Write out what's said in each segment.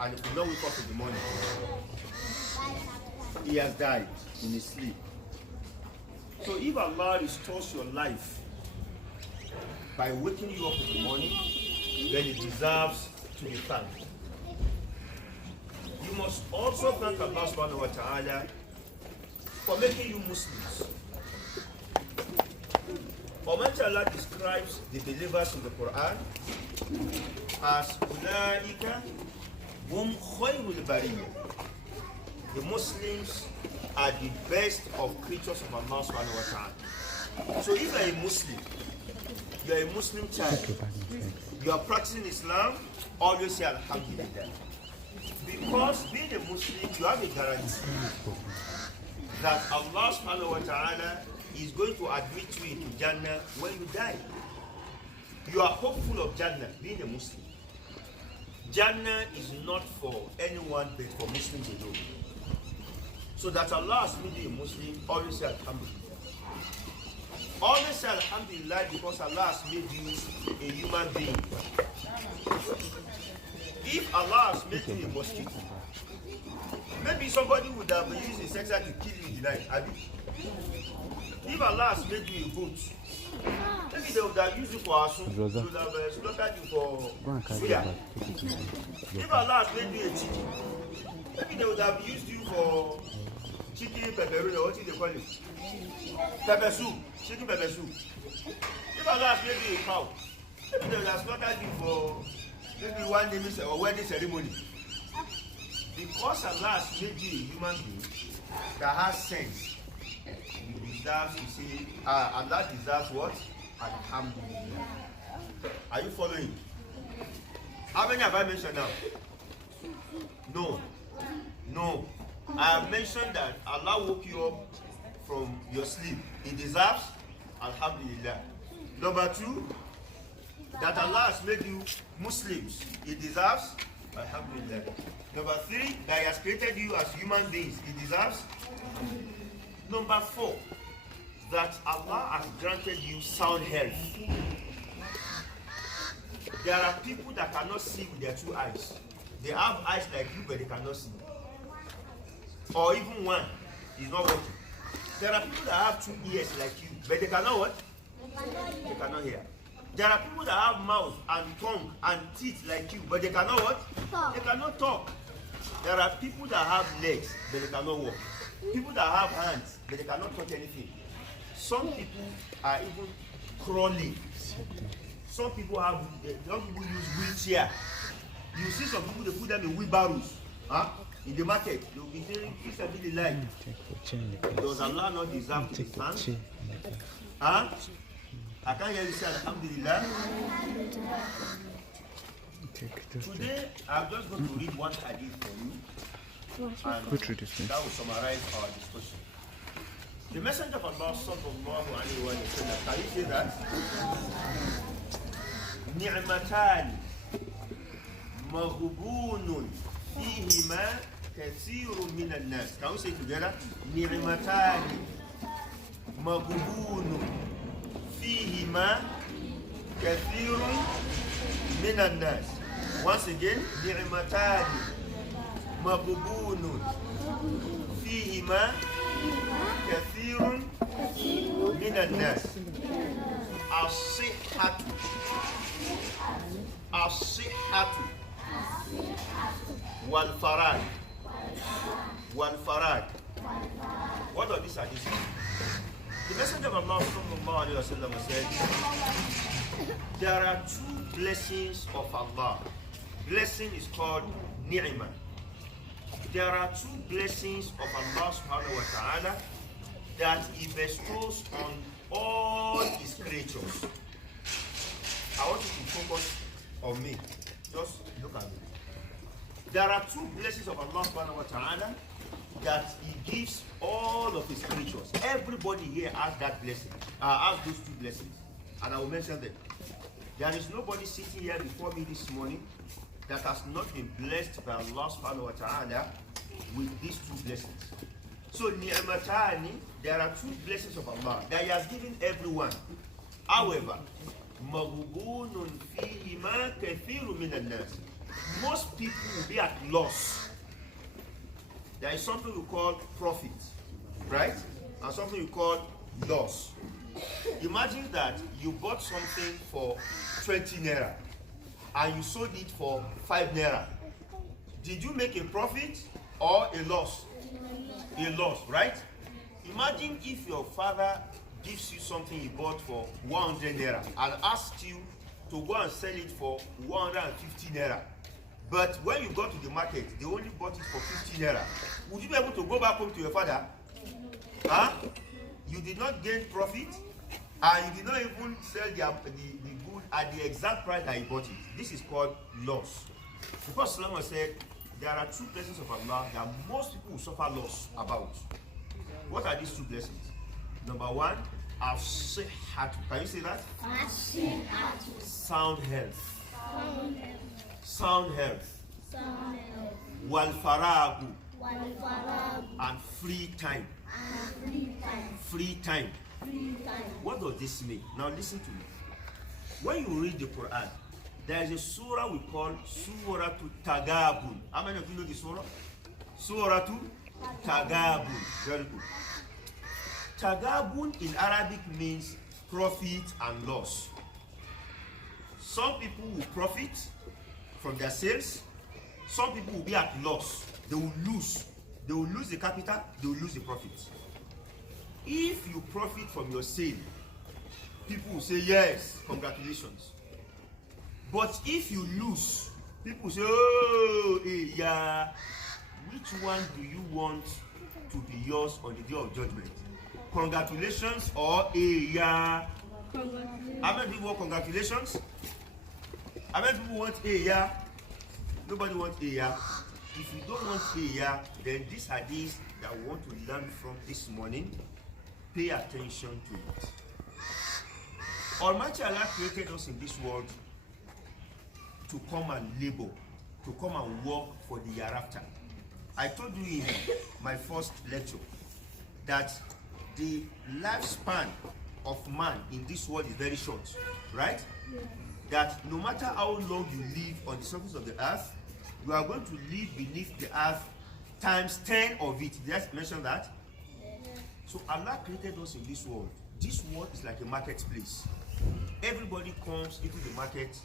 and he could not wake up in the morning, he has died in his sleep. So if Allah restores your life by waking you up in the morning, then it deserves to be thanked. You must also thank Allah subhanahu wa ta'ala for making you Muslims. Almighty Allah describes the believers in the Quran as Ulaika hum khayrul bariyah. The Muslims are the best of creatures of Allah subhanahu wa ta'ala. So if you are a Muslim, you are a Muslim child, you are practicing Islam, always say Alhamdulillah. Because being a Muslim, you have a guarantee that Allah subhanahu wa ta'ala is going to admit you into Jannah when you die. You are hopeful of Jannah, being a Muslim. Jannah is not for anyone but for Muslims alone. So that Allah has made you a Muslim, always say Alhamdulillah. Always say Alhamdulillah because Allah has made you a human being. If Allah has made you a mosquito, maybe somebody would have used insecticide to kill you in the night. If Allah has made you a goat, maybe they would have used you for asun, they would have slaughtered you for suya. If Allah has made you a chicken, maybe they would have used you for chicken pepperoni, or what do they call it? Pepper soup, chicken pepper soup. If Allah has made you a cow, maybe they would have slaughtered you for maybe one day or wedding ceremony. Because Allah has made you a human being that has sense, you deserve to say, Allah deserves what? Alhamdulillah. Are you following? How many have I mentioned now? No. No. I have mentioned that Allah woke you up from your sleep. He deserves Alhamdulillah. Number two, that Allah has made you Muslims. He deserves Alhamdulillah. Number three, that He has created you as human beings. He deserves. Number four, that Allah has granted you sound health. There are people that cannot see with their two eyes. They have eyes like you, but they cannot see. Or even one is not working. There are people that have two ears like you, but they cannot what? They cannot hear. There are people that have mouth and tongue and teeth like you, but they cannot what? Talk. They cannot talk. There are people that have legs, but they cannot walk. People that have hands, but they cannot touch anything. Some people are even crawling. Some people use wheelchair. You see some people, they put them in wheelbarrows. In the market, they will be saying, "This will be the life." Does Allah not deserve to be thanked? I can't hear you say Alhamdulillah. Today, I'm just going to read one hadith for you, and that will summarize our discussion. The Messenger of Allah sallallahu alaihi wasallam, can you say that? Ni'matan maghbunun fihima kathirun minan nas. Can we say together? Ni'matan maghbunun fihima kathirun minan nas. Once again, ni'matan maghbunun fihima kathirun minan nas. As-sihhatu, as-sihhatu wal faraj, wal faraj. What are these hadiths? The Messenger of Allah sallallahu alaihi wasallam said, there are two blessings of Allah. Blessing is called ni'mah. There are two blessings of Allah subhanahu wa ta'ala that He bestows on all His creatures. I want you to focus on me. Just look at me. There are two blessings of Allah subhanahu wa ta'ala that He gives all of His creatures. Everybody here has that blessing. Has those two blessings. And I will mention them. There is nobody sitting here before me this morning that has not been blessed by Allah subhanahu wa ta'ala with these two blessings. So ni'matani, there are two blessings of Allah that He has given everyone. However, maghbunun fihima kathirun minan nas. most people will be at loss. There is something we call profit, right? And something we call loss. Imagine that you bought something for 20 naira and you sold it for 5 naira. Did you make a profit or a loss? A loss, right? Imagine if your father gives you something he bought for 100 naira and asks you to go and sell it for 150 naira. But when you got to the market, they only bought it for 50 naira. Would you be able to go back home to your father? Huh? You did not gain profit and you did not even sell the good at the exact price that he bought it. This is called loss. Because Solomon said there are two blessings of Allah that most people will suffer loss about. What are these two blessings? Number one, as-sihhatu. Can you say that? As-sihhatu. Sound health. Sound health. Wal-faragu. And free time. Free time. What does this mean? Now listen to me. When you read the Quran, there is a surah we call Surah to Tagabun. How many of you know the surah? Surah to Tagabun. Very good. Tagabun in Arabic means profit and loss. Some people will profit from their sales. Some people will be at loss. They will lose. They will lose the capital. They will lose the profit. If you profit from your sale, people will say, yes, congratulations. But if you lose, people say, oh, hey, yeah, which one do you want to be yours on the day of judgment? Congratulations or hey, yeah? How many people want congratulations? How many people want hey, yeah? Nobody wants hey, yeah. If you don't want hey, yeah, then these are these that we want to learn from this morning. Pay attention to it. Almighty Allah created us in this world to come and labor, to come and work for the hereafter. I told you in my first lecture that the lifespan of man in this world is very short, right? Yeah. That no matter how long you live on the surface of the earth, you are going to live beneath the earth times 10 of it. Did I mention that? Yeah. So Allah created us in this world. This world is like a marketplace. Everybody comes into the market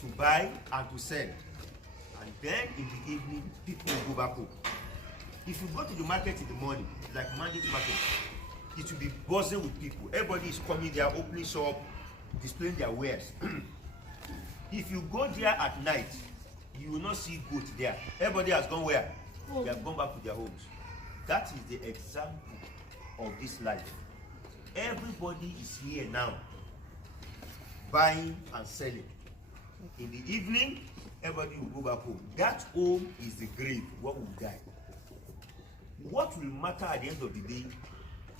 to buy and to sell. And then in the evening, people will go back home. If you go to the market in the morning, like Monday market, it will be buzzing with people. Everybody is coming there, opening shop, displaying their wares. If you go there at night, you will not see goat there. Everybody has gone where? They have gone back to their homes. That is the example of this life. Everybody is here now, buying and selling. In the evening, everybody will go back home. That home is the grave where we will die. What will matter at the end of the day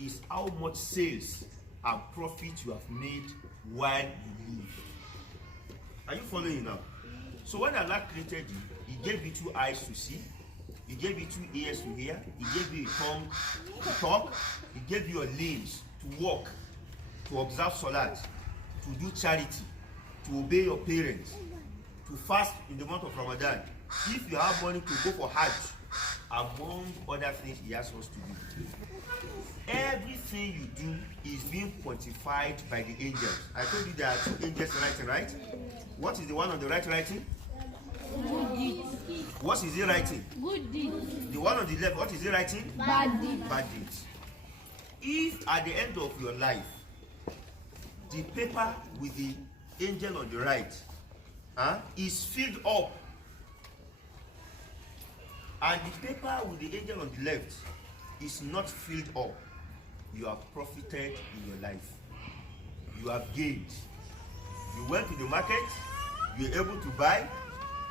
is how much sales and profit you have made while you live. Are you following now? So when Allah created you, He gave you 2 eyes to see, He gave you 2 ears to hear, He gave you a tongue to talk, He gave you your limbs to walk, to observe salat, to do charity, to obey your parents, to fast in the month of Ramadan. If you have money to go for Hajj, among other things He asks us to do. Everything you do is being quantified by the angels. I told you there are 2 angels writing, right? What is the one on the right writing? Good deeds. What is he writing? Good deeds. The one on the left, what is he writing? Bad deeds. Bad deeds. If at the end of your life, the paper with the angel on the right is filled up, and the paper with the angel on the left is not filled up, you have profited in your life. You have gained. You went to the market, you were able to buy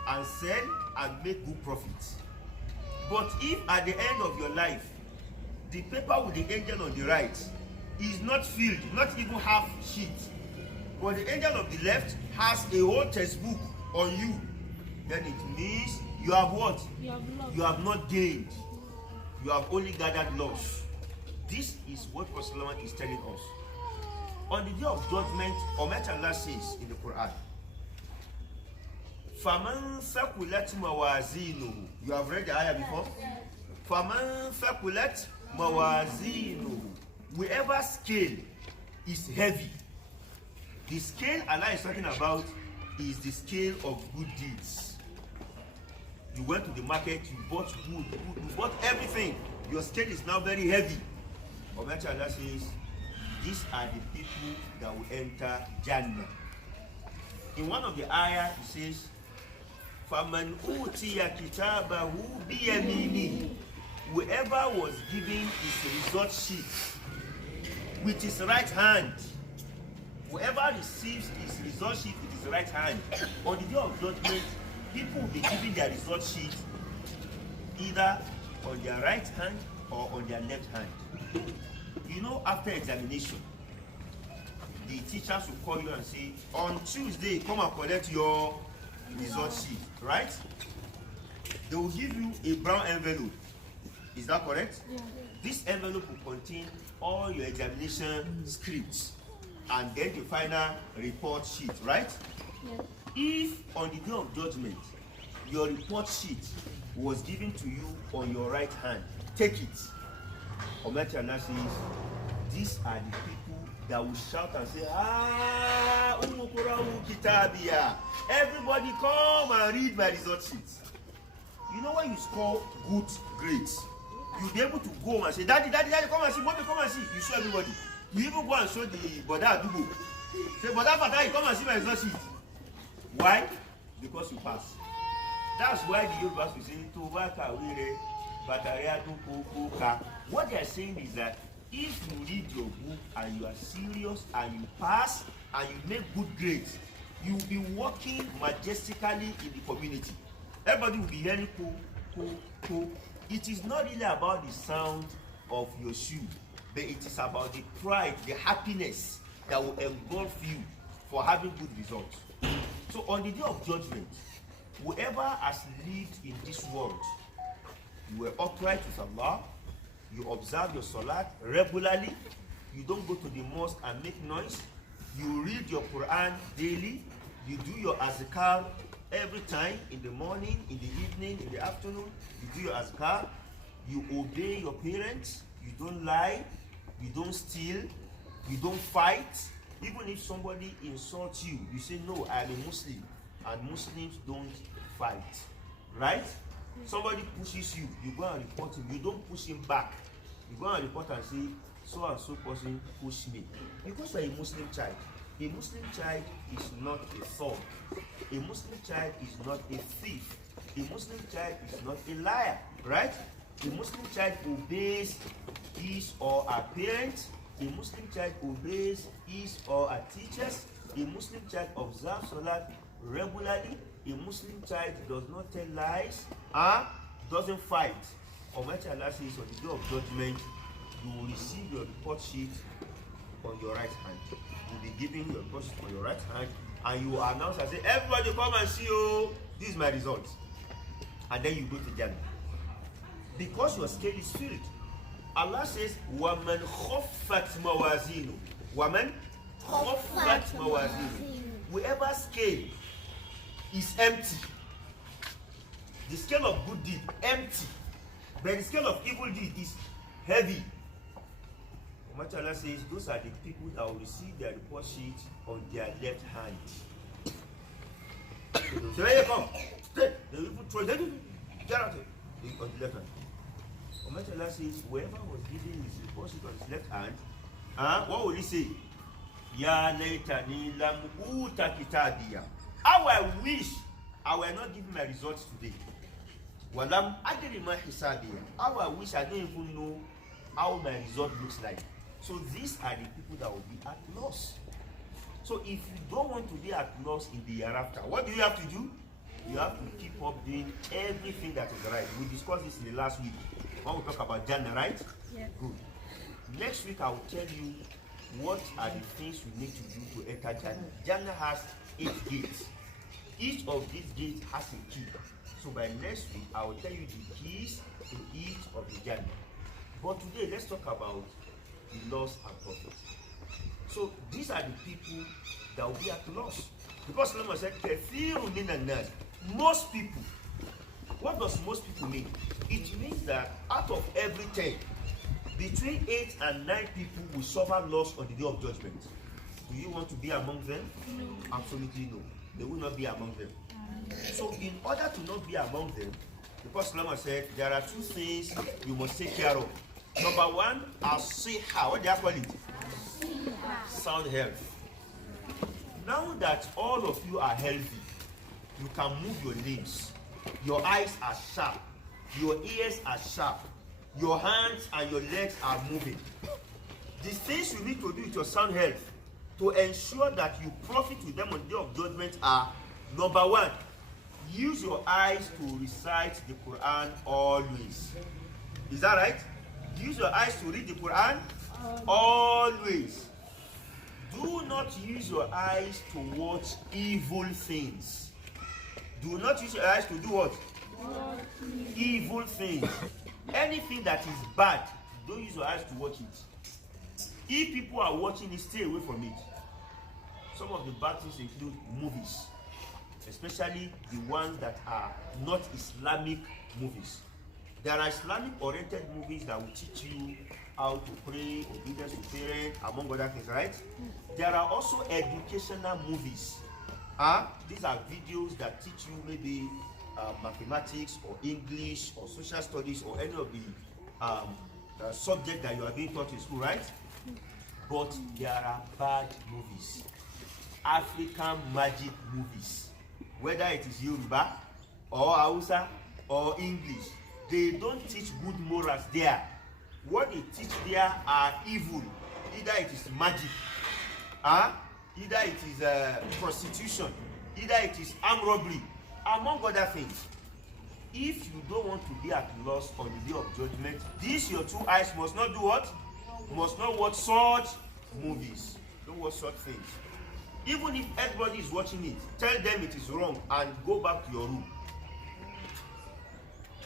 and sell and make good profits. But if at the end of your life, the paper with the angel on the right is not filled, not even half sheet, but the angel of the left has a whole textbook on you, then it means you have what? You have not gained. You have only gathered loss. This is what Prophet is telling us. On the day of judgment, Almighty Allah says in the Quran, فَمَنْ ثَقُلَتْ مَوَازِينُهُ. You have read the ayah before? فَمَنْ ثَقُلَتْ مَوَازِينُهُ. Whoever scale is heavy. The scale Allah is talking about is the scale of good deeds. You went to the market, you bought food, you bought everything. Your scale is now very heavy. Almighty Allah says, these are the people that will enter Jannah. In one of the ayah, it says, فَمَنْ أُوتِيَ كِتَابَهُ بِيَمِينِهِ. Whoever was given his result sheet with his right hand, whoever receives his result sheet with his right hand, on the day of judgment, people will be given their result sheet either on their right hand or on their left hand. You know, after examination, the teachers will call you and say, on Tuesday, come and collect your result sheet, right? They will give you a brown envelope. Is that correct? Yeah. This envelope will contain all your examination scripts and then the final report sheet, right? Yeah. If on the day of judgment, your report sheet was given to you on your right hand, take it. Almighty Allah says, these are the people that will shout and say, ah, kitabia. Everybody come and read my result sheet. You know when you score good grades, you'll be able to go and say, daddy, come and see, mommy, come and see. You show everybody. You even go and show the Boda Adubo. Say, Boda Fatai, come and see my result sheet. Why? Because you pass. That's why the Yorubas will say, what they are saying is that if you read your book and you are serious and you pass and you make good grades, you will be walking majestically in the community. Everybody will be hearing ko. It is not really about the sound of your shoe, but it is about the pride, the happiness that will engulf you for having good results. So on the day of judgment, whoever has lived in this world, you were upright with Allah, you observe your salat regularly, you don't go to the mosque and make noise, you read your Quran daily, you do your azkar every time, in the morning, in the evening, in the afternoon, you do your azkar, you obey your parents, you don't lie, you don't steal, you don't fight. Even if somebody insults you, you say, no, I am a Muslim, and Muslims don't fight, right? Somebody pushes you, you go and report him, you don't push him back. You go and report and say, so and so person pushed me. Because you are a Muslim child. A Muslim child is not a thug. A Muslim child is not a thief. A Muslim child is not a liar, right? A Muslim child obeys his or her parents. A Muslim child obeys his or her teachers. A Muslim child observes Salat regularly. A Muslim child does not tell lies and doesn't fight. Almighty Allah says on the day of judgment, you will receive your report sheet on your right hand. You will be given your report sheet on your right hand, and you will announce and say, everybody come and see, oh, this is my result. And then you go to Jannah. Because your scale is filled. Allah says, وَمَنْ خَفَّتْ مَوَازِينُ. وَمَنْ خَفَّتْ مَوَازِينُ. Whoever scale is empty. The scale of good deed, empty. But the scale of evil deed is heavy. Almighty Allah says, those are the people that will receive their report sheet on their left hand. So where you come? They will even throw it. Get out of it. On the left hand. Almighty Allah says, whoever was given his report sheet on his left hand, what will he say? Ya laytani lam uta kitabiya. How I wish I were not given my results today. Walam adri ma hisabiya. How I wish I don't even know how my result looks like. So these are the people that will be at loss. So if you don't want to be at loss in the hereafter, what do you have to do? You have to keep up doing everything that is right. We discussed this in the last week when we talk about Jannah, right? Yeah. Good. Next week I will tell you what are the things you need to do to enter Jannah. Jannah has 8 gates. Each of these gates has a key. So by next week I will tell you the keys to each of the Jannah. But today let's talk about the loss and profit. So these are the people that will be at loss. Because Solomon said, Most people. What does most people mean? It means that out of every 10, between 8 and 9 people will suffer loss on the day of judgment. Do you want to be among them? No. Absolutely no. They will not be among them. So in order to not be among them, the Prophet said there are 2 things you must take care of. Number 1, as-siha. What do you call it? Sound health. Now that all of you are healthy, you can move your limbs. Your eyes are sharp. Your ears are sharp. Your hands and your legs are moving. The things you need to do with your sound health to ensure that you profit with them on the day of judgment are: number 1, use your eyes to recite the Quran always. Is that right? Use your eyes to read the Quran always. Do not use your eyes to watch evil things. Do not use your eyes to do what? Evil things. Anything that is bad, don't use your eyes to watch it. If people are watching it, stay away from it. Some of the bad things include movies, especially the ones that are not Islamic movies. There are Islamic-oriented movies that will teach you how to pray, obedience to parents, among other things, right? There are also educational movies. These are videos that teach you maybe mathematics or English or social studies or any of the subject that you are being taught in school, right? But there are bad movies, African magic movies, whether it is Yoruba or Hausa or English. They don't teach good morals there. What they teach there are evil. Either it is magic, either it is prostitution, either it is armed robbery, among other things. If you don't want to be at loss on the day of judgment, these your 2 eyes must not do what? Must not watch such movies. Don't watch such things. Even if everybody is watching it, tell them it is wrong and go back to your room.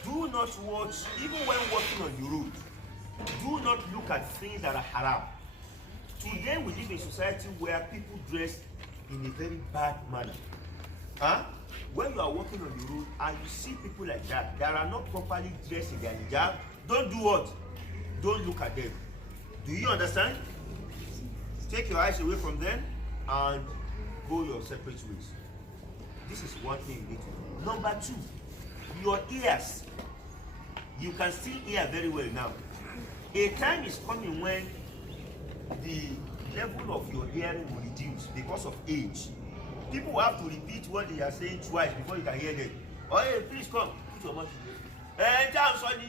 Do not watch, even when walking on the road, do not look at things that are haram. Today we live in a society where people dress in a very bad manner. When you are walking on the road and you see people like that are not properly dressed in their hijab, don't do what? Don't look at them. Do you understand? Take your eyes away from them and go your separate ways. This is one thing you need to do. Number 2, your ears. You can still hear very well now. A time is coming when the level of your hearing will reduce because of age. People will have to repeat what they are saying twice before you can hear them. Oh, hey, please come. Put your mouth in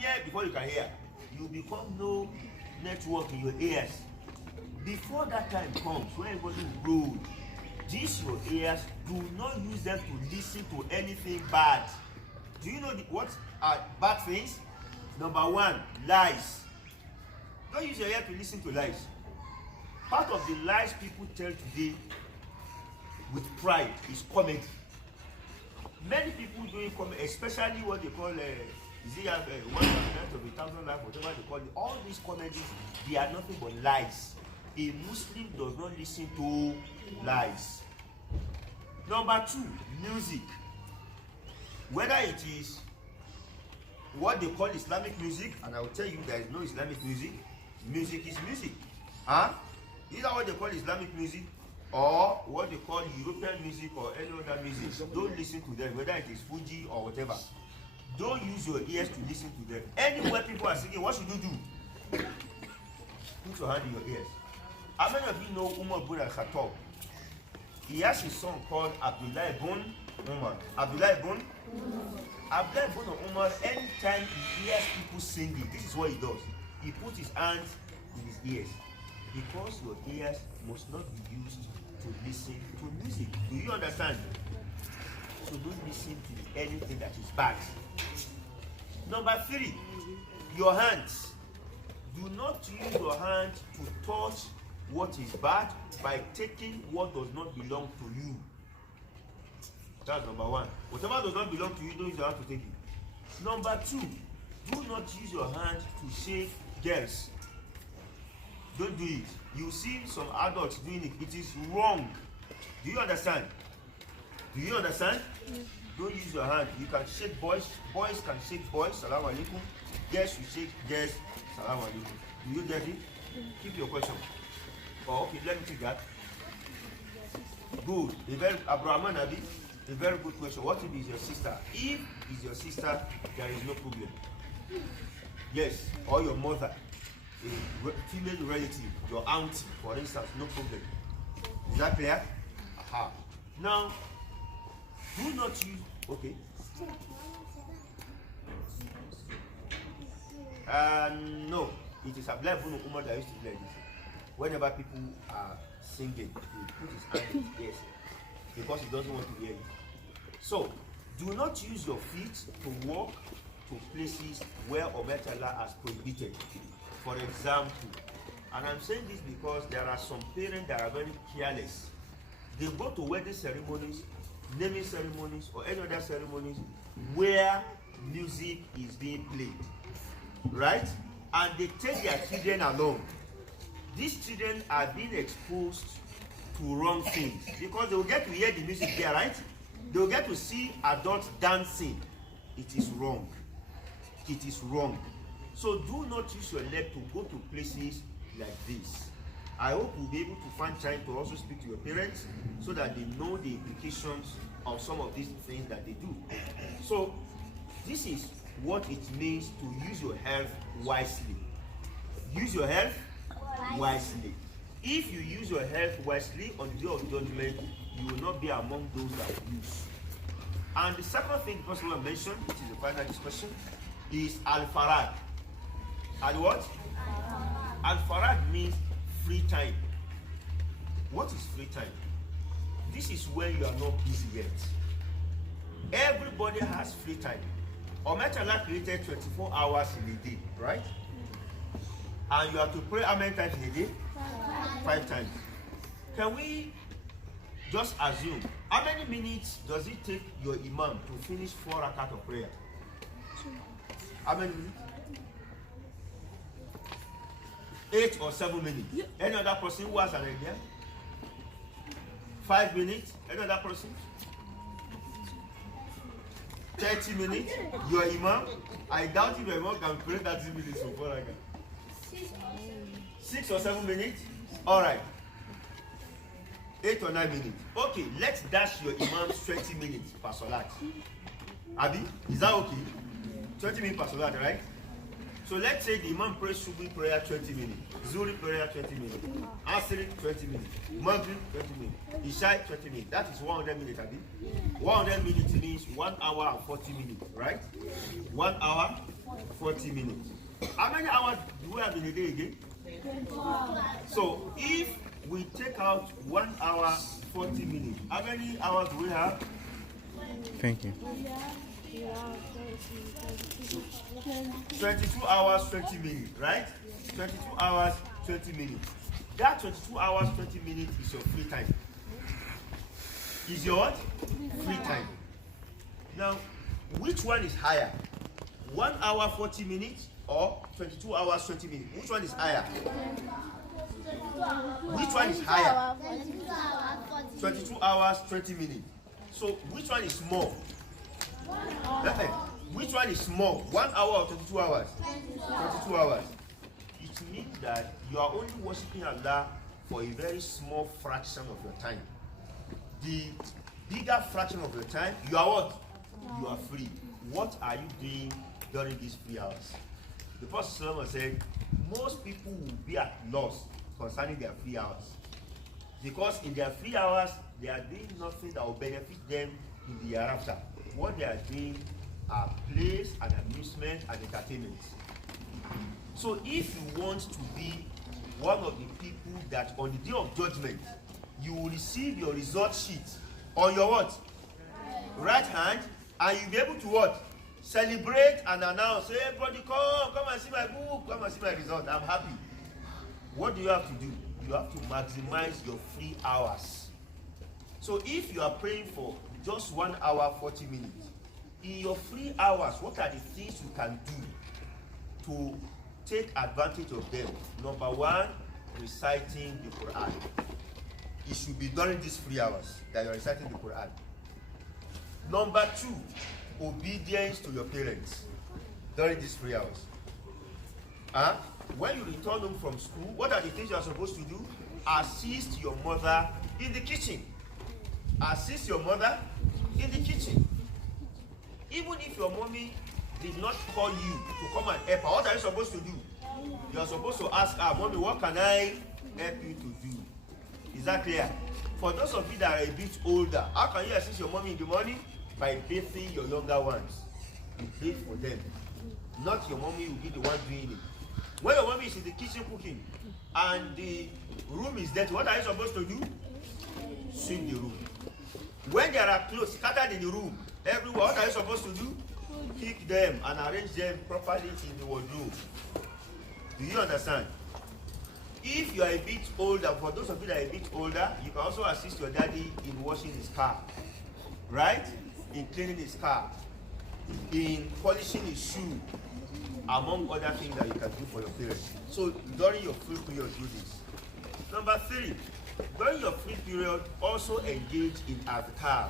there. Before you can hear. You become no network in your ears. Before that time comes, when everybody will grow, these your ears, do not use them to listen to anything bad. Do you know what are bad things? Number 1, lies. Don't use your ear to listen to lies. Part of the lies people tell today with pride is comedy. Many people doing comedy, especially what they call 1% of 1,000 life, whatever they call it. All these comedies, they are nothing but lies. A Muslim does not listen to lies. Number 2, music. Whether it is what they call Islamic music, and I will tell you there is no Islamic music. Music is music. Either what they call Islamic music or what they call European music or any other music. Don't listen to them, whether it is Fuji or whatever. Don't use your ears to listen to them. Anywhere people are singing, what should you do? Put your hand in your ears. How many of you know Umar bin al-Khattab? He has a song called Abdullah ibn Umar. Abdullah ibn Umar, anytime he hears people singing, this is what he does. He puts his hands in his ears. Because your ears must not be used to listen to music. Do you understand? So don't listen to anything that is bad. Number 3, your hands. Do not use your hand to touch what is bad by taking what does not belong to you. That's number 1. Whatever does not belong to you, don't use your hand to take it. Number 2, do not use your hand to shake girls. Don't do it. You see some adults doing it. It is wrong. Do you understand? Do you understand? Don't use your hand. You can shake boys. Boys can shake boys. Salam alaikum. Girls you shake girls. Salam alaikum. Do you get it? Keep your question. Oh, okay, let me take that. Good. Abraham Nabi, a very good question. What if it's your sister? If it's your sister, there is no problem. Yes, or your mother, a female relative, your auntie, for instance, no problem. Is that clear? Aha. Now, do not use. Okay. No, it is Abdullah ibn Umar that used to play this. Whenever people are singing, he put his hand in his ears because he doesn't want to hear it. So, do not use your feet to walk to places where Allah has prohibited. For example, and I'm saying this because there are some parents that are very careless. They go to wedding ceremonies, naming ceremonies, or any other ceremonies where music is being played, right? And they take their children along. These children are being exposed to wrong things because they will get to hear the music there, right? They will get to see adults dancing. It is wrong. It is wrong. So do not use your leg to go to places like this. I hope you'll be able to find time to also speak to your parents so that they know the implications of some of these things that they do. So this is what it means to use your health wisely. Use your health wisely. If you use your health wisely on the day of judgment, you will not be among those that use. And the second thing the Prophet will mention, which is the final discussion, is al-farad. And what? Al-farad means free time. What is free time? This is when you are not busy yet. Everybody has free time. Allah created 24 hours in a day, right? And you have to pray how many times in a day? 5 times. Can we just assume, how many minutes does it take your imam to finish 4 rakat of prayer? How many minutes? 8 or 7 minutes. Any other person who has an idea? 5 minutes. Any other person? 30 minutes. Your imam. I doubt if your imam can pray 30 minutes for 4 rakat. 6 or 7 minutes. All right. 8 or 9 minutes. Okay, let's dash your imam 20 minutes per salat. Abi, is that okay? 20 minutes per salat, right? So let's say the imam prays Subhi prayer 20 minutes, Zuhri prayer 20 minutes, Asri 20 minutes, Maghrib 20 minutes, Isha 20 minutes. That is 100 minutes, Abi. 100 minutes means 1 hour and 40 minutes, right? 1 hour, 40 minutes. How many hours do we have in a day again? So if we take out 1 hour, 40 minutes, how many hours do we have? Thank you. 22 hours, 20 minutes, right? 22 hours, 20 minutes. That 22 hours, 20 minutes is your free time. Is your what? Free time. Now, which one is higher? 1 hour, 40 minutes or 22 hours, 20 minutes? Which one is higher? Which one is higher? 22 hours, 20 minutes. So, which one is more? Which one is more? 1 hour or 22 hours? 22 hours. It means that you are only worshiping Allah for a very small fraction of your time. The bigger fraction of your time, you are what? You are free. What are you doing during these 3 hours? The Prophet said, most people will be at loss concerning their 3 hours. Because in their 3 hours, they are doing nothing that will benefit them in the hereafter. What they are doing are plays and amusement and entertainment. So if you want to be one of the people that on the day of judgment, you will receive your result sheet on your what? Right hand, and you'll be able to what? Celebrate and announce, hey, everybody come and see my book, come and see my result, I'm happy. What do you have to do? You have to maximize your free hours. So if you are praying for just 1 hour, 40 minutes, in your free hours, what are the things you can do to take advantage of them? Number 1, reciting the Quran. It should be during these 3 hours that you're reciting the Quran. Number 2, obedience to your parents during these 3 hours. When you return home from school, what are the things you are supposed to do? Assist your mother in the kitchen. Assist your mother in the kitchen. Even if your mommy did not call you to come and help her, what are you supposed to do? You are supposed to ask her, Mommy, what can I help you to do? Is that clear? For those of you that are a bit older, how can you assist your mommy in the morning? By bathing your younger ones. You bathe for them. Not your mommy will be the one doing it. When your mommy is in the kitchen cooking and the room is dirty, what are you supposed to do? Sweep the room. When there are clothes scattered in the room, everywhere, what are you supposed to do? Pick them and arrange them properly in the wardrobe. Do you understand? If you are a bit older, for those of you that are a bit older, you can also assist your daddy in washing his car, right? In cleaning his car, in polishing his shoe, among other things that you can do for your parents. So during your free period, do this. Number 3, during your free period, also engage in adhkar.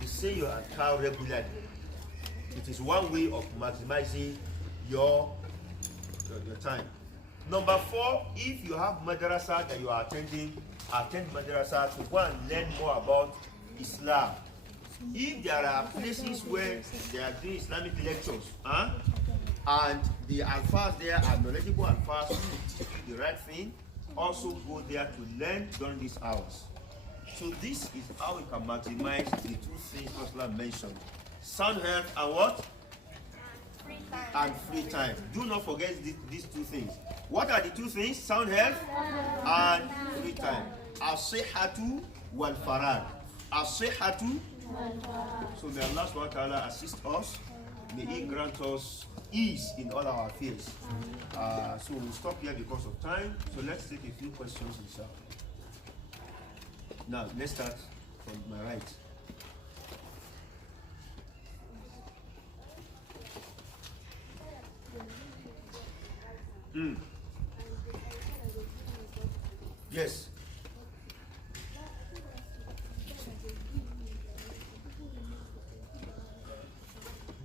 You say your adhkar regularly. It is one way of maximizing your time. Number 4, if you have madrasa that you are attending, attend madrasa to go and learn more about Islam. If there are places where they are doing Islamic lectures, and the alfas there are knowledgeable alfas who teach you the right thing, also go there to learn during these hours. So this is how we can maximize the 2 things Islam mentioned: sound health and what? Free time. And free time. Do not forget these 2 things. What are the 2 things? Sound health and free time. As-sihhatu wal farag. As-sihhatu. So may Allah subhanahu wa ta'ala assist us. May He grant us ease in all our affairs. So we'll stop here because of time. So let's take a few questions inshallah. Now let's start from my right. Yes.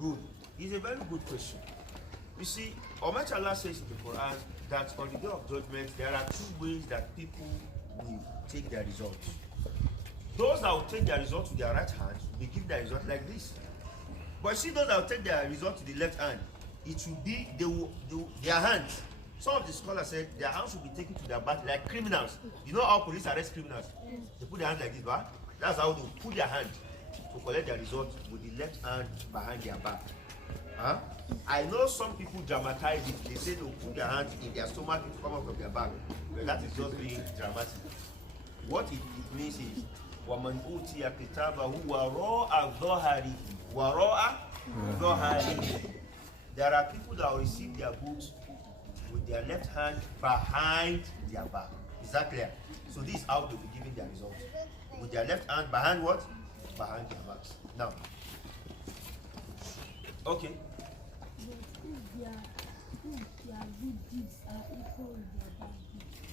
Good. It's a very good question. You see, Almighty Allah says in the Quran that on the day of judgment, there are 2 ways that people will take their results. Those that will take their result to their right hand, they give their result like this. But see, those that will take their result to the left hand, it will be their hands. Some of the scholars said their hands will be taken to their back like criminals. You know how police arrest criminals? They put their hands like this, right? That's how they put their hand to collect their result with the left hand behind their back. I know some people dramatize it. They say they'll put their hands in their stomach to come out of their back. But that is just being dramatic. What it means is, وَمَنْ أُوتِيَ كِتَابَهُ وَرَاءَ ظَهَرِهِ وَرَاءَ ظَهَرِهِ. There are people that will receive their books with their left hand behind their back. Is that clear? So this is how they will be giving their results. With their left hand behind what? Behind their backs. Now. Okay.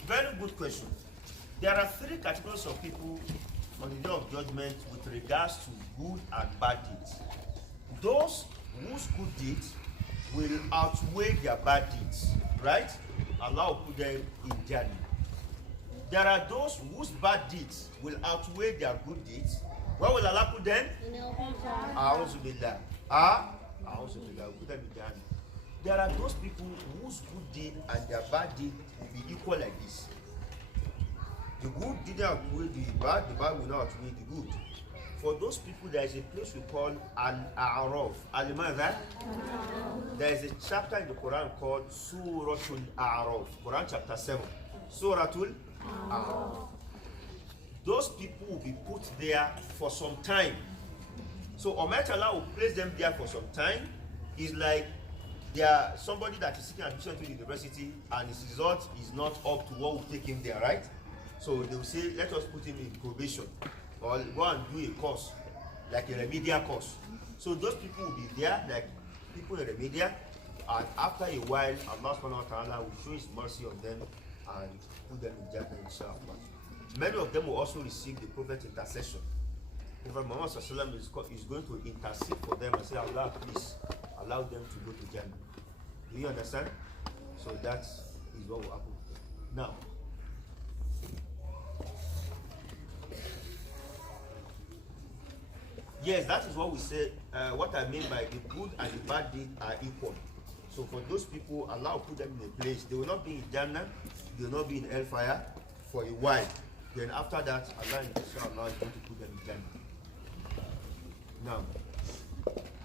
Very good question. There are 3 categories of people on the day of judgment with regards to good and bad deeds. Those whose good deeds will outweigh their bad deeds, right? Allah will put them in Jannah. There are those whose bad deeds will outweigh their good deeds. Where will Allah put them? A'udhu billah. A'udhu billah. Put them in Jannah. There are those people whose good deed and their bad deed will be equal like this. The good did not outweigh the bad will not outweigh the good. For those people, there is a place we call Al-A'raf. Al-Madha? There is a chapter in the Quran called Suratul A'raf. Quran chapter 7. Suratul A'raf. Those people will be put there for some time. So Almighty Allah will place them there for some time. It's like they are somebody that is seeking admission to the university and his result is not up to what will take him there, right? So they will say, let us put him in probation or go and do a course, like a remedial course. So those people will be there, like people in remedial, and after a while, Allah subhanahu wa ta'ala will show His mercy on them and put them in Jannah, inshallah. Many of them will also receive the Prophet's intercession. Prophet Muhammad Sallallahu Alaihi Wasallam is going to intercede for them and say, Allah, please allow them to go to Jannah. Do you understand? So that is what will happen. Now, yes, that is what we say. What I mean by the good and the bad deed are equal. So for those people, Allah will put them in a place. They will not be in Jannah, they will not be in hellfire for a while. Then after that, Allah inshallah is going to put them in Jannah. Now,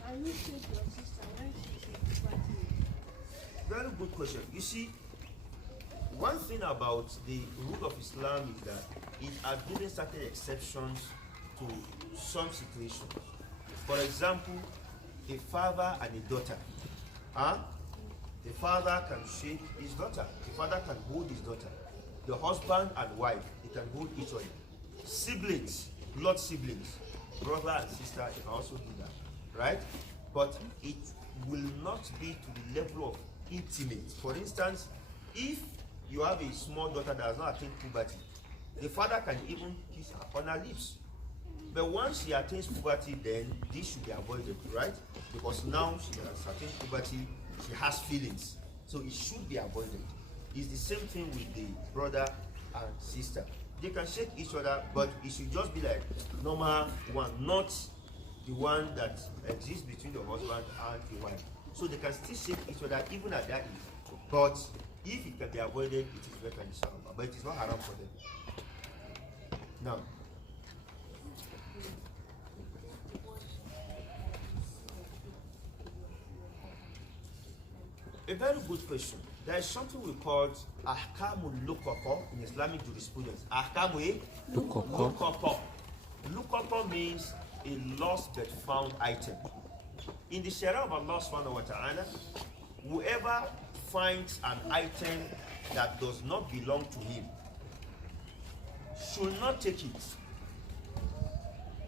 And you said your sister when she said very good question. You see, one thing about the rule of Islam is that it has given certain exceptions to some situations. For example, a father and a daughter. The father can shake his daughter. The father can hold his daughter. The husband and wife, they can hold each other. Siblings, blood siblings, brother and sister, they can also do that, right? But it will not be to the level of intimate. For instance, if you have a small daughter that has not attained puberty, the father can even kiss her on her lips. But once she attains puberty, then this should be avoided, right? Because now she has attained puberty, she has feelings. So it should be avoided. It's the same thing with the brother and sister. They can shake each other, but it should just be like normal one, not the one that exists between the husband and the wife. So they can still shake each other even at that age. But if it can be avoided, it is better inshallah. But it is not haram for them. Now, a very good question. There is something we call ahkamul lukoko in Islamic jurisprudence. Ahkamul lukoko. Lukoko means a lost but found item. In the Sharia of Allah subhanahu wa ta'ala, whoever finds an item that does not belong to him should not take it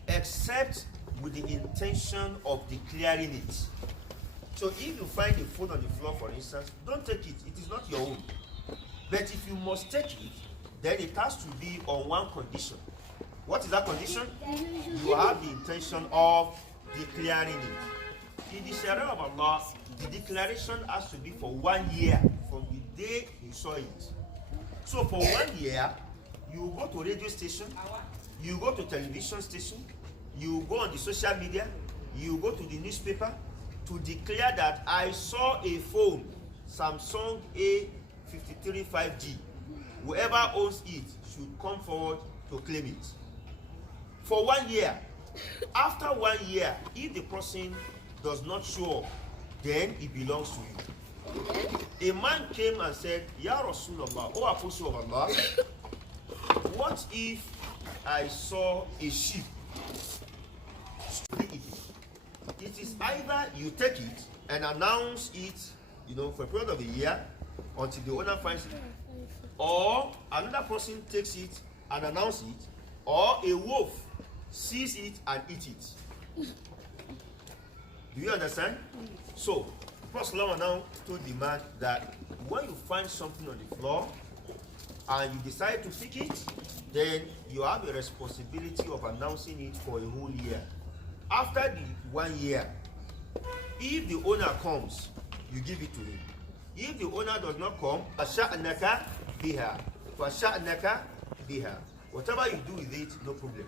except with the intention of declaring it. So if you find a phone on the floor, for instance, don't take it. It is not your own. But if you must take it, then it has to be on one condition. What is that condition? You have the intention of declaring it. In the Sharia of Allah, the declaration has to be for 1 year from the day you saw it. So for 1 year, you go to radio station, you go to television station, you go on the social media, you go to the newspaper, to declare that I saw a phone, Samsung A53 5G. Whoever owns it should come forward to claim it. For 1 year. After 1 year, if the person does not show up, then it belongs to you. A man came and said, Ya Rasulullah, O Apostle of Allah, what if I saw a sheep? It is either you take it and announce it, for a period of a year until the owner finds it, or another person takes it and announces it, or a wolf sees it and eats it. Do you understand? So, Prophet now told the man that when you find something on the floor and you decide to pick it, then you have a responsibility of announcing it for a whole year. After the 1 year, if the owner comes, you give it to him. If the owner does not come, فَشَأْنَكَ بِهَا. Whatever you do with it, no problem.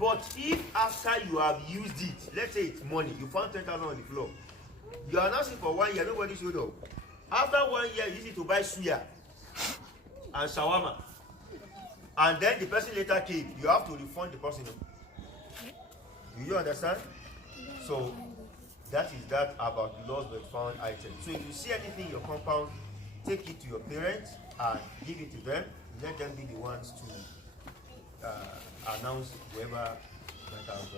But if after you have used it, let's say it's money, you found 10,000 on the floor, you are announcing for 1 year, nobody showed up. After 1 year, you use it to buy suya and shawarma. And then the person later came, you have to refund the person. Do you understand? So that is that about lost but found items. So if you see anything in your compound, take it to your parents and give it to them. Let them be the ones to announce whoever might have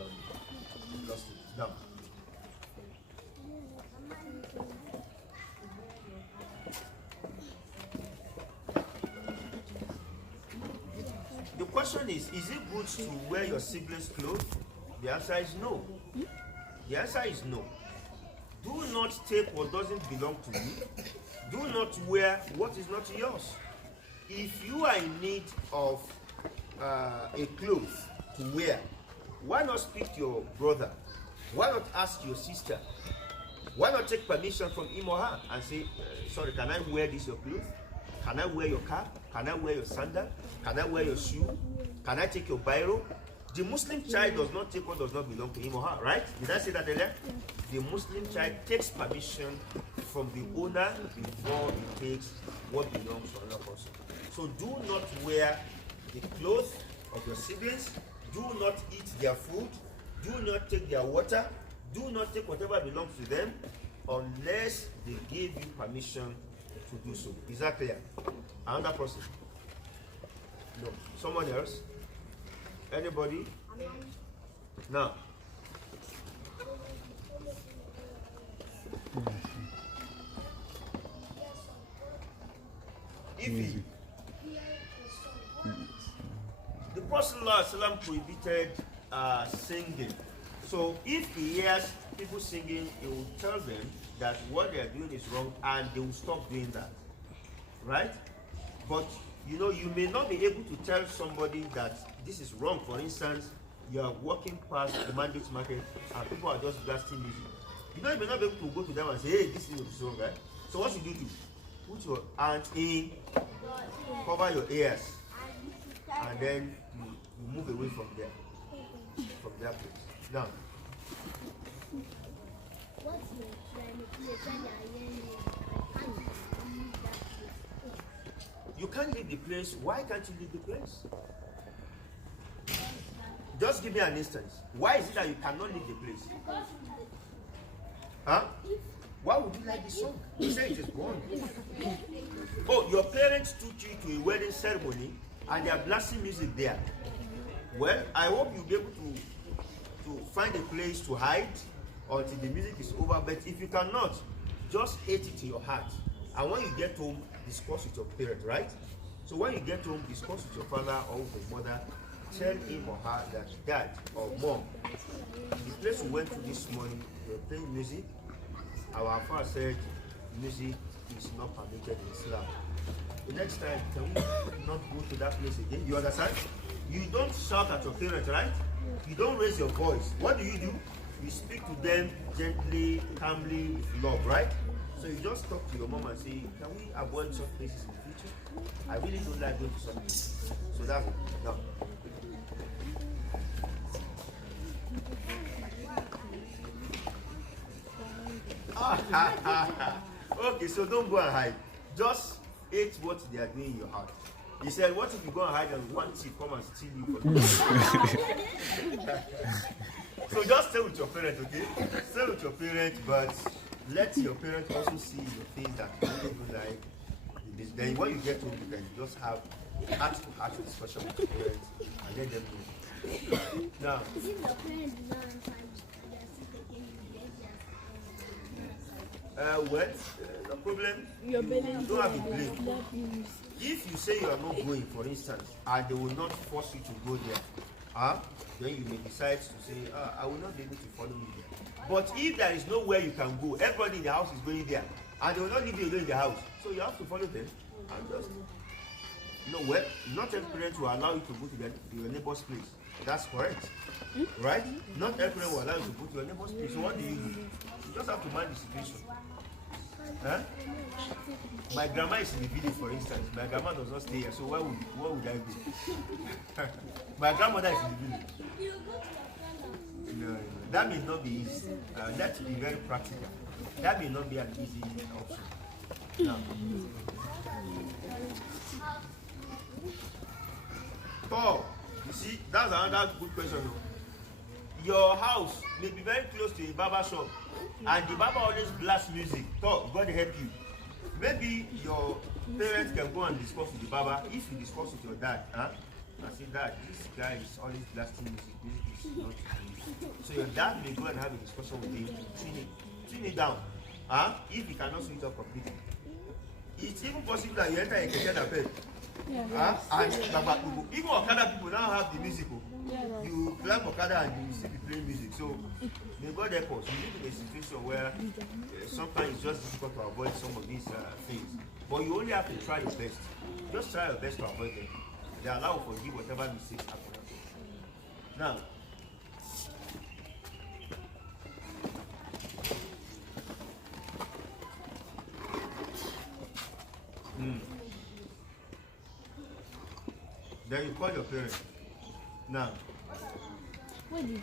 lost it. Now, the question is it good to wear your siblings' clothes? The answer is no. The answer is no. Do not take what doesn't belong to you. Do not wear what is not yours. If you are in need of a cloth to wear Why not speak to your brother? Why not ask your sister? Why not take permission from him or her and say, sorry, can I wear this your clothes? Can I wear your cap? Can I wear your sandal? Can I wear your shoe? Can I take your biro? The Muslim child does not take what does not belong to him or her, right? Did I say that earlier? The Muslim child takes permission from the owner before he takes what belongs to another person. So do not wear the clothes of your siblings. Do not eat their food. Do not take their water. Do not take whatever belongs to them unless they give you permission to do so. Is that clear? Another person? No. Someone else? Anybody? Now. If the Prophet ﷺ prohibited singing. So if he hears people singing, he will tell them that what they are doing is wrong and they will stop doing that. Right? But you know, you may not be able to tell somebody that this is wrong. For instance, you are walking past the mandate market and people are just blasting music. You know, you may not be able to go to them and say, hey, this is wrong, right? So what should you do? Put your hands in, cover your ears, and then you move away from there, from that place. Now, you can't leave the place. Why can't you leave the place? Just give me an instance. Why is it that you cannot leave the place? Huh? Why would you like this song? You say it is wrong. Oh, your parents took you to a wedding ceremony and they are blasting music there. Well, I hope you'll be able to find a place to hide until the music is over. But if you cannot, just hate it in your heart. And when you get home, discuss with your parent, right? So when you get home, discuss with your father or with your mother. Tell him or her that dad or mom, the place we went to this morning, we were playing music. Our father said music is not permitted in Islam. The next time, can we not go to that place again? You understand? You don't shout at your parents, right? You don't raise your voice. What do? You speak to them gently, calmly, with love, right? So you just talk to your mom and say, can we avoid such places in the future? I really don't like going to some places. So that's it. Now. Okay, so don't go and hide. Just hate what they are doing in your heart. He said, what if you go and hide and one thief come and steal you from you? So just stay with your parents, okay? Stay with your parents, but let your parents also see your face that you really don't like this. Then when you get home, you can just have heart-to-heart discussion with your parents and let them know. Now, well, no problem. You don't have to blame. If you say you are not going, for instance, and they will not force you to go there, then you may decide to say, I will not be able to follow you there. But if there is nowhere you can go, everybody in the house is going there, and they will not leave you alone in the house, so you have to follow them. And just, well, not every parent will allow you to go to your neighbor's place. That's correct, right? Not every parent will allow you to go to your neighbor's place. So what do? You just have to mind the situation. Huh? My grandma is in the village, for instance. My grandma does not stay here, so where would I go? My grandmother is in the village. No, that may not be easy. That will be very practical. That may not be an easy option. Now, Paul, you see, that's another good question. Your house may be very close to a barber shop, and the barber always blasts music. So God help you. Maybe your parents can go and discuss with the barber. If you discuss with your dad, and say, Dad, this guy is always blasting music. Music is not good. So your dad may go and have a discussion with him, tune it down. If he cannot switch up completely. It's even possible that you enter a Kekena bed. And even Okada people now have the music. You climb Okada and you still be playing music. So may God help us. We live in a situation where sometimes it's just difficult to avoid some of these things. But you only have to try your best. Just try your best to avoid them. They allow for you whatever mistakes happen. Now, Then you call your parents. Now, What did you say?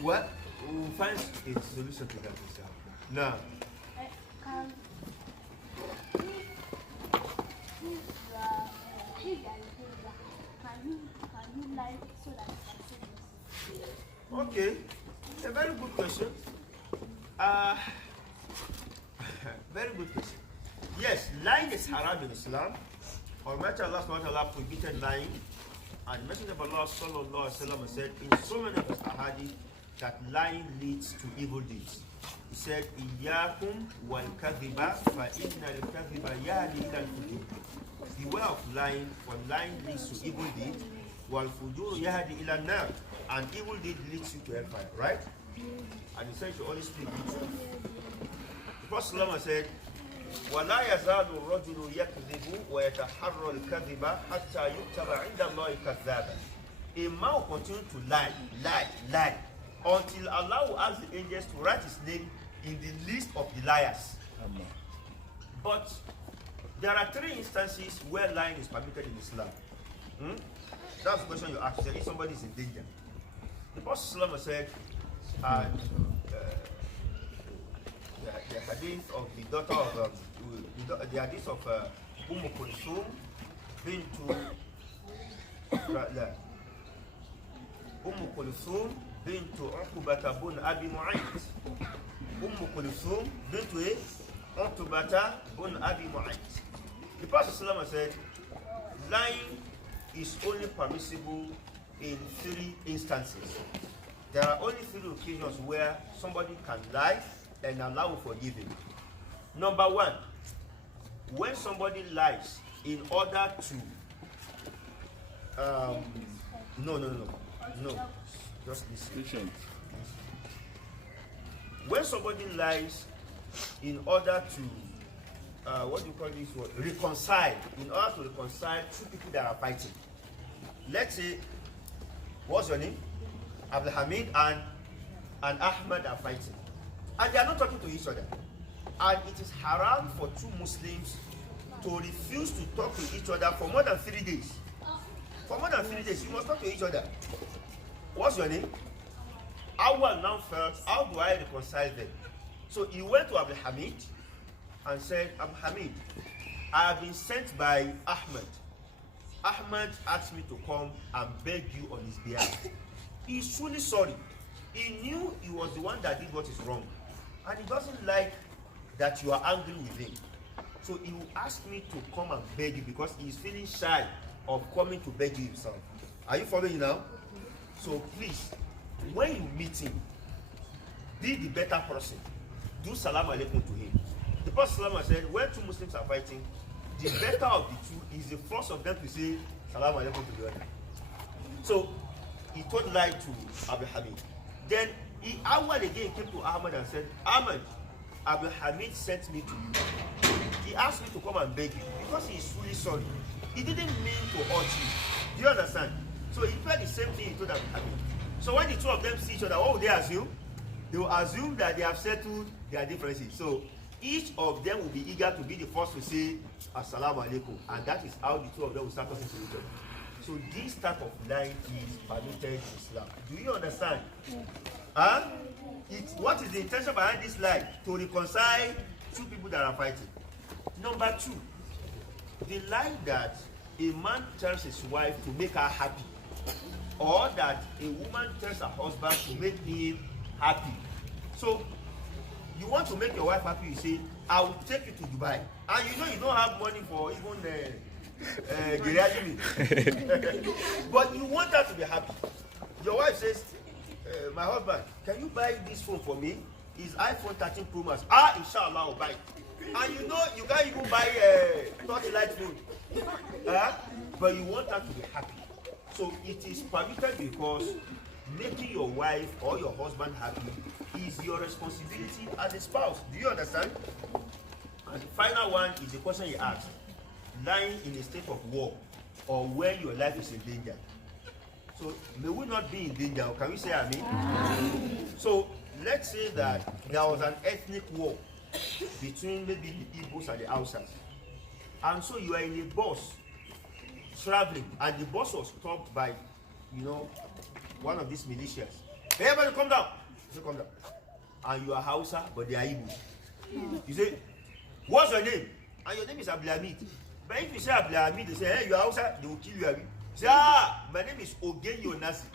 what? We'll find a solution to that. Now, Can you lie so that you can say okay, a very good question. Very good question. Yes, lying is haram in Islam. Almighty Allah subhanahu wa ta'ala prohibited lying, and the Messenger of Allah sallallahu alaihi wasallam said in so many of his ahadith that lying leads to evil deeds. He said, "Iyyakum wal kadhiba fa inna al kadhiba yahdi ila al fujur." Beware of lying, for lying leads to evil deeds, wal fujur yahdi ila nar, and evil deed leads you to hellfire. Right? And he said, "You always speak the truth." The Prophet ﷺ said, ولا يزال الرجل يكذب ويتحرى الكذب حتى يكتب عند الله كذابا. A man will continue to lie until Allah will ask the angels to write his name in the list of the liars. Amen. But there are 3 instances where lying is permitted in Islam. That's the question you asked. If somebody is in danger, the Prophet ﷺ said, the hadith of the daughter of the hadith of Kulthum bintu Uqbata bun Abi Mu'ayt. Kulthum bintu Uqbata bun Abi Mu'ayt. The Prophet ﷺ said, lying is only permissible in 3 instances. There are only 3 occasions where somebody can lie and Allah will forgive him. Number 1, when somebody lies in order to just listen. When somebody lies in order to what do you call this word? Reconcile. In order to reconcile 2 people that are fighting. Let's say, what's your name? Abdul Hamid and Ahmad are fighting. And they are not talking to each other. And it is haram for 2 Muslims to refuse to talk to each other for more than 3 days. For more than 3 days, you must talk to each other. What's your name? Awal now felt, how do I reconcile them? So he went to Abdul Hamid and said, Abdul Hamid, I have been sent by Ahmad. Ahmad asked me to come and beg you on his behalf. He's truly sorry. He knew he was the one that did what is wrong. And he doesn't like that you are angry with him. So he will ask me to come and beg you because he is feeling shy of coming to beg you himself. Are you following now? So please, when you meet him, be the better person. Do salam alaikum to him. The Prophet said, when 2 Muslims are fighting, the better of the 2 is the first of them to say salam alaikum to the other. So he told lie to Abu Hamid. Then Awal again came to Ahmad and said, Ahmad, Abu Hamid sent me to you. He asked me to come and beg you because he is truly sorry. He didn't mean to hurt you. Do you understand? So he felt the same thing he told Abu Hamid. So when the 2 of them see each other, what will they assume? They will assume that they have settled their differences. So each of them will be eager to be the first to say Assalamu alaikum. And that is how the 2 of them will start talking to each other. So this type of lying is permitted in Islam. Do you understand? Huh? What is the intention behind this lie? To reconcile 2 people that are fighting. Number 2, the lie that a man tells his wife to make her happy, or that a woman tells her husband to make him happy. So you want to make your wife happy, you say, I will take you to Dubai. And you know you don't have money for even but you want her to be happy. Your wife says, my husband, can you buy this phone for me? It's iPhone 13 Pro Max. Inshallah, I'll buy it. And you know you can't even buy a torchlight phone. But you want her to be happy. So it is permitted because making your wife or your husband happy is your responsibility as a spouse. Do you understand? And the final one is the question he asked. Lying in a state of war or when your life is in danger. So may we not be in danger? Can we say amen? So let's say that there was an ethnic war between maybe the Igbos and the Hausas. And so you are in a bus traveling, and the bus was stopped by, one of these militias. Hey, everybody come down. Say, come down. And you are Hausa, but they are Igbo. You say, what's your name? And your name is Abdulhamid. But if you say Abdulhamid, they say, hey, you are Hausa, they will kill you. Say, my name is Ogenyo Nasi.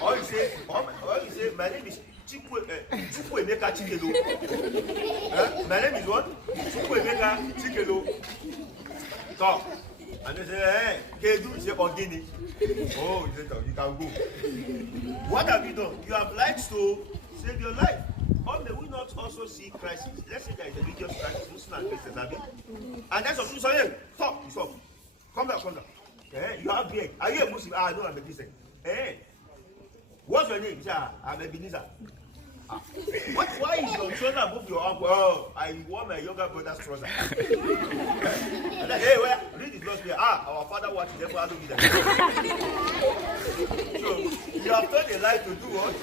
Or you say, my name is Chukwuemeka Chikelo. My name is what? Chukwuemeka Chikelo. Talk. And they say, hey, Kedu, you say Ogini. Oh, you can go. What have you done? You have lied to save your life. Or may we not also see crisis? Let's say there is a religious crisis, Muslim and Christian, and then some people say, hey, stop, stop. Come down. Hey, you have beard. Are you a Muslim? No, I'm a Christian. Hey, what's your name? I'm Ebenezer. Why is your trouser above your uncle? Oh, I wore my younger brother's trouser. And then, hey, where? Read it closely. Our father watches, therefore I don't be there. So, you have told a lie to do what?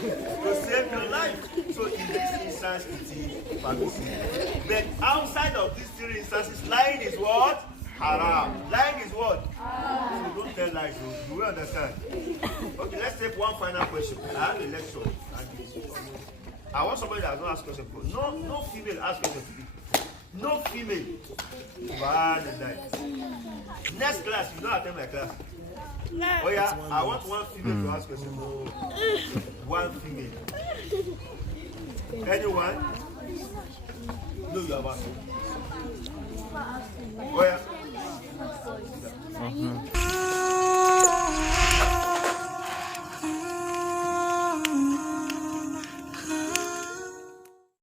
To save your life. So, in this instance, it is permissible. But outside of these three instances, lying is what? Haram. Lying is what? So, don't tell lies. Do we understand? Okay, let's take one final question. I have a lecture. I want somebody that has not asked questions before. No female asks questions to me. No female. Bad night. Next class, you don't attend my class. Oh yeah, I want one female to ask questions. One female. Anyone? No, you have asked. Oh yeah.